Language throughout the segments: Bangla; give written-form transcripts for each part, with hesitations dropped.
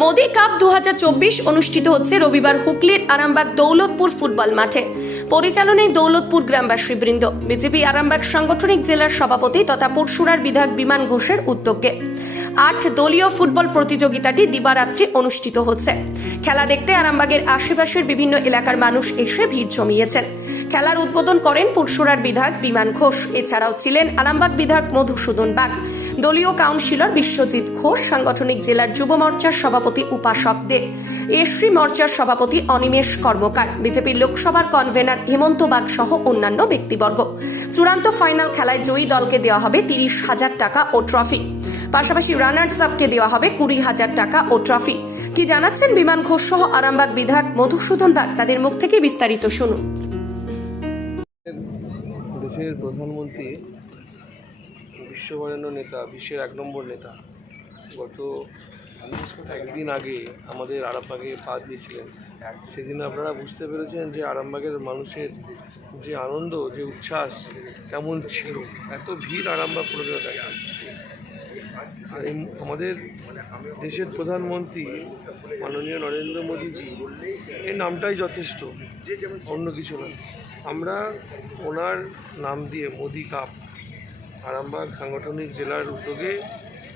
মোদি কাপ 2024 অনুষ্ঠিত হচ্ছে রবিবার হুগলির আরামবাগ দৌলতপুর ফুটবল মাঠে। পরিচালনায় দৌলতপুর গ্রামবাসী বৃন্দ। বিজেপি আরামবাগ সাংগঠনিক জেলার সভাপতি তথা পরশুরার বিধায়ক বিমান ঘোষের উদ্যোগে 8 দলীয় ফুটবল প্রতিযোগিতাটি দিবারাত্রি অনুষ্ঠিত হচ্ছে। খেলা দেখতে আরামবাগের আশেপাশের বিভিন্ন এলাকার মানুষ এসে ভিড় জমিয়েছেন। খেলার উদ্বোধন করেন পরশুরার বিধায়ক বিমান ঘোষ। এছাড়াও ছিলেন আরামবাগ বিধায়ক মধুসূদন বাগ, দলীয় কাউন্সিলর বিশ্বজিৎ ঘোষ, সাংগঠনিক জেলার যুব মোর্চার সভাপতি উপাসক দে, এসসি মোর্চার সভাপতি অনিমেষ কর্মকার, বিজেপির লোকসভার কনভেনার হেমন্ত বাগ সহ অন্যান্য ব্যক্তিবর্গ। চূড়ান্ত ফাইনাল খেলায় জয়ী দলকে দেওয়া হবে 30,000 টাকা ও ট্রফি। পাশাপাশি রানার্স আপকে দেওয়া হবে 20,000 টাকা ও ট্রফি। কি জানাচ্ছেন বিমান ঘোষ সহ আরামবাগ বিধায়ক মধুসূদন বাগ, তাদের মুখ থেকে বিস্তারিত শুনুন। দেশের প্রধানমন্ত্রী, বিশ্ববরেণ্য নেতা, বিশ্বের 1 নম্বর নেতা গত একদিন আগে আমাদের আরামবাগে পা দিয়েছিলেন। সেদিন আপনারা বুঝতে পেরেছেন যে আরামবাগের মানুষের যে আনন্দ, যে উচ্ছ্বাস কেমন ছিল। এত ভিড় আরামবাগ পুরোটাকে আসছে। আর আমাদের দেশের প্রধানমন্ত্রী মাননীয় নরেন্দ্র মোদীজি, এই নামটাই যথেষ্ট, অন্য কিছু না। আমরা ওনার নাম দিয়ে মোদি কাপ আরামবাগ সাংগঠনিক জেলার উদ্যোগে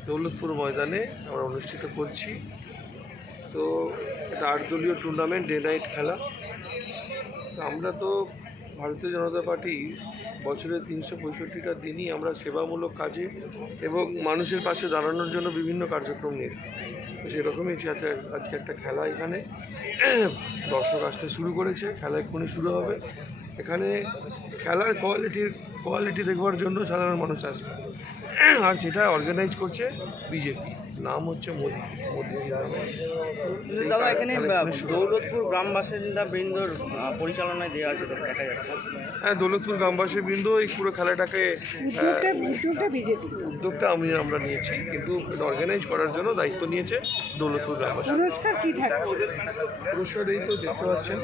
দৌলতপুর ময়দানে আমরা অনুষ্ঠিত করছি। তো এটা 8 দলীয় টুর্নামেন্ট, ডে নাইট খেলা। আমরা তো ভারতীয় জনতা পার্টি বছরে 365টা দিনই আমরা সেবামূলক কাজে এবং মানুষের পাশে দাঁড়ানোর জন্য বিভিন্ন কার্যক্রম নিয়ে, তো সেরকমই আজকে একটা খেলা এখানে দর্শক আসতে শুরু করেছে। খেলা এক্ষুনি শুরু হবে। এখানে খেলার কোয়ালিটি দেখবার জন্য সাধারণ মানুষ আসবে, আর সেটা অর্গানাইজ করছে বিজেপি। নাম হচ্ছে মোদি। দাদা, এখানে দৌলতপুর গ্রামবাসিন্দা বৃন্দর পরিচালনায় দেওয়া আছে দেখা যাচ্ছে। হ্যাঁ, দৌলতপুর গ্রামবাসী বৃন্দ এই পুরো খেলাটাকে উদ্যোগটা আমরা নিয়েছি, কিন্তু অর্গানাইজ করার জন্য দায়িত্ব নিয়েছে দৌলতপুর গ্রামবাসী। পুরস্কার কি থাকছে? পুরস্কার এই তো দেখতে পাচ্ছেন।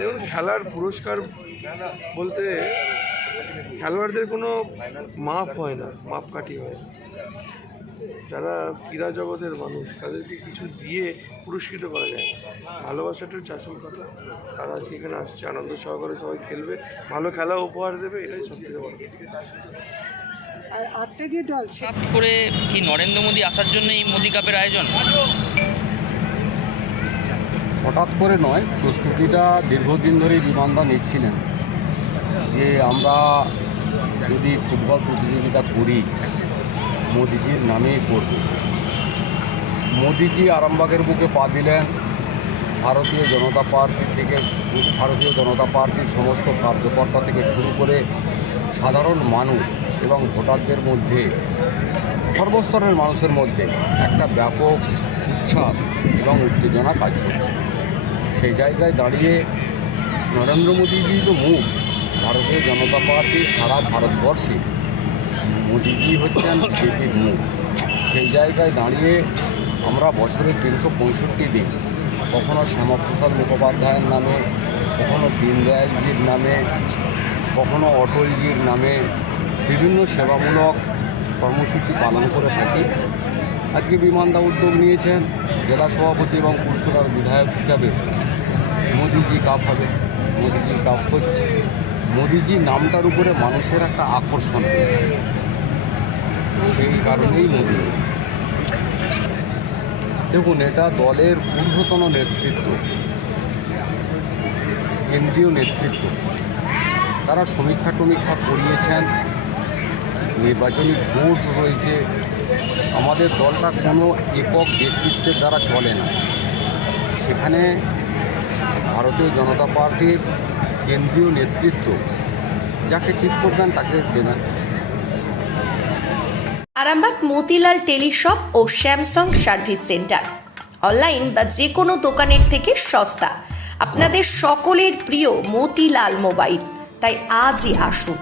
দেখুন, খেলার পুরস্কার বলতে খেলোয়াড়দের কোনো মাপ হয় না, মাপকাঠি হয়। যারা ক্রীড়া জগতের মানুষ, তাদেরকে কিছু দিয়ে পুরস্কৃত করা যায়। ভালোবাসাটার আসল কথা। তারা আজকে এখানে আসছে, আনন্দ সহকারে সবাই খেলবে, ভালো খেলা উপহার দেবে, এটাই সবথেকে বড়। আর 8টা যে দল, হঠাৎ করে কি নরেন্দ্র মোদী আসার জন্য এই মোদি কাপের আয়োজন? হঠাৎ করে নয়, প্রস্তুতিটা দীর্ঘদিন ধরেই বিমানদা নিচ্ছিলেন যে আমরা যদি ফুটবল প্রতিযোগিতা করি মোদিজির নামেই করব। মোদিজি আরামবাগের বুকে পা দিলেন। ভারতীয় জনতা পার্টির সমস্ত কার্যকর্তা থেকে শুরু করে সাধারণ মানুষ এবং ভোটারদের মধ্যে, সর্বস্তরের মানুষের মধ্যে একটা ব্যাপক উচ্ছ্বাস এবং উত্তেজনা কাজ করছে। সেই জায়গায় দাঁড়িয়ে নরেন্দ্র মোদীজি তো মুখ, ভারতীয় জনতা পার্টি সারা ভারতবর্ষে মোদীজি হচ্ছেন বিজেপির মুখ। সেই জায়গায় দাঁড়িয়ে আমরা বছরে 365 দিন, কখনো শ্যামাপ্রসাদ মুখোপাধ্যায়ের নামে, কখনো দীনদয়ালজির নামে, কখনো অটলজির নামে বিভিন্ন সেবামূলক কর্মসূচি পালন করে থাকি। আজকে বিমানদা উদ্যোগ নিয়েছেন জেলা সভাপতি এবং পরশুরার বিধায়ক হিসাবে। মোদিজি কাপ হবে, মোদিজি কাপ হচ্ছে। মোদিজি নামটার উপরে মানুষের একটা আকর্ষণ রয়েছে, সেই কারণেই মোদি। দেখুন, এটা দলের ঊর্ধ্বতন নেতৃত্ব, কেন্দ্রীয় নেতৃত্ব, তারা সমীক্ষা টমীক্ষা করিয়েছেন। নির্বাচনী বোর্ড রয়েছে। আমাদের দলটা কোনো একক ব্যক্তিত্বের দ্বারা চলে না। সেখানে ভারতীয় জনতা পার্টির কেন্দ্রীয় নেতৃত্ব যাকে ঠিক করবেন তাকে দেবেন। আরামবাগ মতিলাল টেলিশপ ও স্যামসাং সার্ভিস সেন্টার, অনলাইন বা যে কোনো দোকানের থেকে সস্তা। আপনাদের সকলের প্রিয় মতিলাল মোবাইল, তাই আজই আসুন।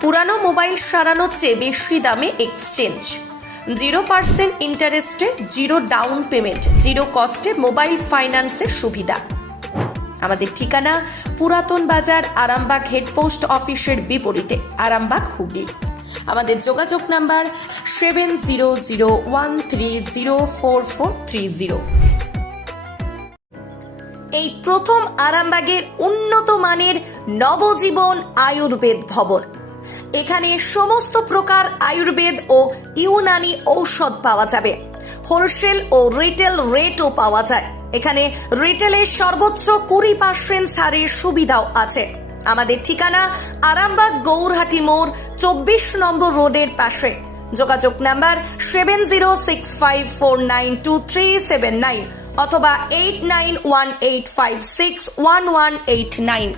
পুরানো মোবাইল সারানোর চেয়ে বেশি দামে এক্সচেঞ্জ, 0% ইন্টারেস্টে, 0 ডাউন পেমেন্ট, 0 কস্টে মোবাইল ফাইন্যান্সের সুবিধা। আমাদের ঠিকানা পুরাতন বাজার, আরামবাগ হেডপোস্ট অফিসের বিপরীতে, আরামবাগ, হুগলি। আমাদের যোগাযোগ নাম্বার 7001304430। এই প্রথম আরামবাগের উন্নত মানের নবজীবন আয়ুর্বেদ ভবন। এখানে সমস্ত প্রকার আয়ুর্বেদ ও ইউনানি ঔষধ পাওয়া যাবে। হোলসেল ও রিটেল রেটও পাওয়া যায়। এখানে রিটেলের সর্বোচ্চ 20% ছাড়ের সুবিধাও আছে। আমাদের ঠিকানা আরামবাগ গৌরহাটি মোড় 24 নম্বর রোডের পাশে। যোগাযোগ নাম্বার 7065492379 অথবা 8918561189।